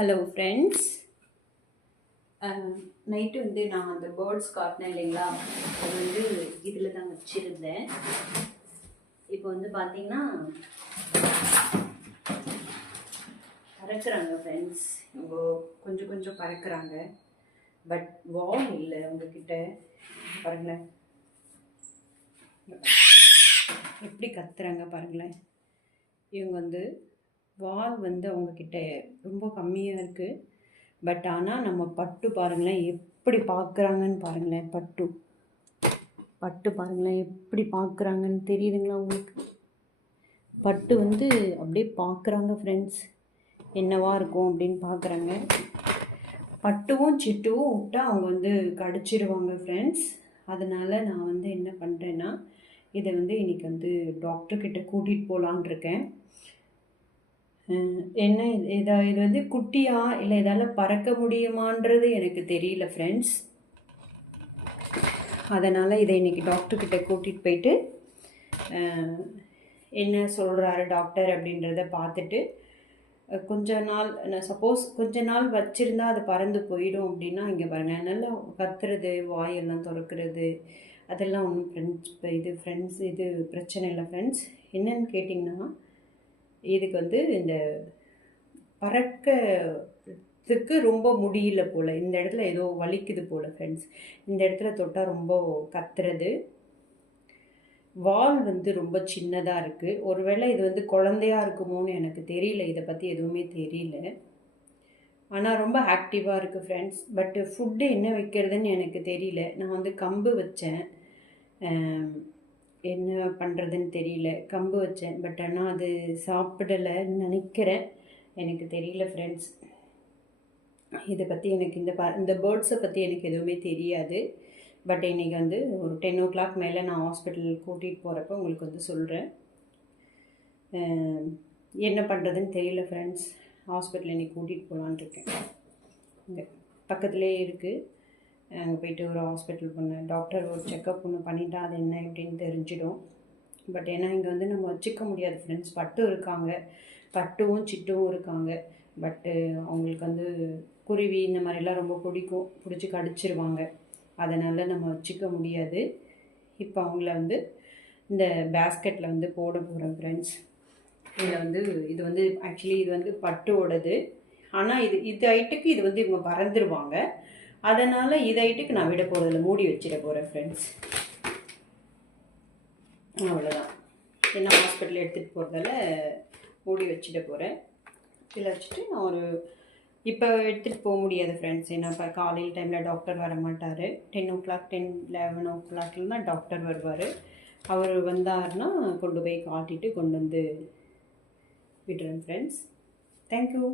Hello friends. Night வந்து நான் அந்த பேர்ட்ஸ் காட்டினேன் இல்லைங்களா, அது வந்து இதில் தான் வச்சுருந்தேன். இப்போ வந்து பார்த்தீங்கன்னா பறக்கிறாங்க ஃப்ரெண்ட்ஸ். இவங்க கொஞ்சம் கொஞ்சம் பறக்கிறாங்க. பட் வால் இல்லை உங்ககிட்ட. பாருங்களேன் எப்படி கத்துறாங்க பாருங்களேன். இவங்க வந்து வால் வந்து அவங்கக்கிட்ட ரொம்ப கம்மியாக இருக்குது. பட் ஆனால் நம்ம பட்டு பாருங்களேன் எப்படி பார்க்குறாங்கன்னு பாருங்களேன். பட்டு பாருங்களேன் எப்படி பார்க்குறாங்கன்னு தெரியுதுங்களா உங்களுக்கு? பட்டு வந்து அப்படியே பார்க்குறாங்க ஃப்ரெண்ட்ஸ். என்னவா இருக்கும் அப்படின்னு பார்க்குறாங்க. பட்டுவும் சிட்டுவும் விட்டால் அவங்க வந்து கடிச்சிருவாங்க ஃப்ரெண்ட்ஸ். அதனால் நான் வந்து என்ன பண்ணுறேன்னா, இதை வந்து இன்றைக்கி வந்து டாக்டர்கிட்ட கூட்டிகிட்டு போகலான் இருக்கேன். என்ன இது வந்து குட்டியா இல்லை இதால் பறக்க முடியுமான்றது எனக்கு தெரியல ஃப்ரெண்ட்ஸ். அதனால் இதை இன்றைக்கி டாக்டர்கிட்ட கூட்டிகிட்டு போயிட்டு என்ன சொல்கிறாரு டாக்டர் அப்படின்றத பார்த்துட்டு, கொஞ்ச நாள் சப்போஸ் கொஞ்ச நாள் வச்சுருந்தா அது பறந்து போயிடும் அப்படின்னா, இங்கே பாருங்கள் நல்லா கத்துறது, வாயெல்லாம் திறக்கிறது, அதெல்லாம் ஒன்றும் ஃப்ரெண்ட்ஸ் இது பிரச்சனை இல்லை ஃப்ரெண்ட்ஸ். என்னன்னு கேட்டிங்கன்னா, இதுக்கு வந்து இந்த பறக்கிறதுக்கு ரொம்ப முடியல போல். இந்த இடத்துல ஏதோ வலிக்குது போல் ஃப்ரெண்ட்ஸ். இந்த இடத்துல தொட்டால் ரொம்ப கத்துறது. வால் வந்து ரொம்ப சின்னதாக இருக்குது. ஒருவேளை இது வந்து குழந்தையாக இருக்குமோன்னு எனக்கு தெரியல. இதை பற்றி எதுவுமே தெரியல. ஆனால் ரொம்ப ஆக்டிவாக இருக்குது ஃப்ரெண்ட்ஸ். பட்டு ஃபுட்டு என்ன வைக்கிறதுன்னு எனக்கு தெரியல. நான் வந்து கம்பு வச்சேன். என்ன பண்ணுறதுன்னு தெரியல. கம்பு வச்சேன். பட் ஆனால் அது சாப்பிடலைன்னு நினைக்கிறேன். எனக்கு தெரியல ஃப்ரெண்ட்ஸ். இதை பற்றி எனக்கு இந்த பேர்ட்ஸை பற்றி எனக்கு எதுவுமே தெரியாது. பட் இன்றைக்கி வந்து ஒரு 10 o'clock மேலே நான் ஹாஸ்பிட்டல் கூட்டிகிட்டு போகிறப்ப உங்களுக்கு வந்து சொல்கிறேன். என்ன பண்ணுறதுன்னு தெரியல ஃப்ரெண்ட்ஸ். ஹாஸ்பிட்டல் இன்றைக்கி கூட்டிகிட்டு போகலான்னு இருக்கேன். இங்கே பக்கத்துலேயே இருக்குது. அங்கே போய்ட்டு ஒரு ஹாஸ்பிட்டல் டாக்டர் ஒரு செக்கப் ஒன்று பண்ணிட்டா அது என்ன எப்படின்னு தெரிஞ்சிடும். பட் ஏன்னா இங்கே வந்து நம்ம வச்சுக்க முடியாது ஃப்ரெண்ட்ஸ். பட்டு இருக்காங்க, பட்டுவும் சிட்டுவும் இருக்காங்க. பட்டு அவங்களுக்கு வந்து குருவி இந்த மாதிரிலாம் ரொம்ப பிடிச்சி கடிச்சிருவாங்க. அதனால் நம்ம வச்சுக்க முடியாது. இப்போ அவங்கள வந்து இந்த பேஸ்கெட்டில் வந்து போட போகிறேன் ஃப்ரெண்ட்ஸ். இதில் வந்து இது வந்து ஆக்சுவலி இது வந்து பட்டுவோடது. ஆனால் இது ஹைட்டுக்கு இது வந்து இவங்க பறந்துருவாங்க. அதனால் இது ஹைட்டுக்கு நான் விட போகிறதில்ல, மூடி வச்சிட போகிறேன் ஃப்ரெண்ட்ஸ். அவ்வளோதான். என்ன ஹாஸ்பிட்டல் எடுத்துகிட்டு போகிறதால மூடி வச்சிட போகிறேன். இதில் வச்சுட்டு நான் இப்போ எடுத்துகிட்டு போக முடியாது ஃப்ரெண்ட்ஸ். ஏன்னா இப்போ காலையில் டைமில் டாக்டர் வர மாட்டார். 10 o'clock 11 o'clock தான் டாக்டர் வருவார். அவர் வந்தார்னா கொண்டு போய் காட்டிட்டு கொண்டு வந்து விடுறேன் ஃப்ரெண்ட்ஸ். தேங்க்யூ.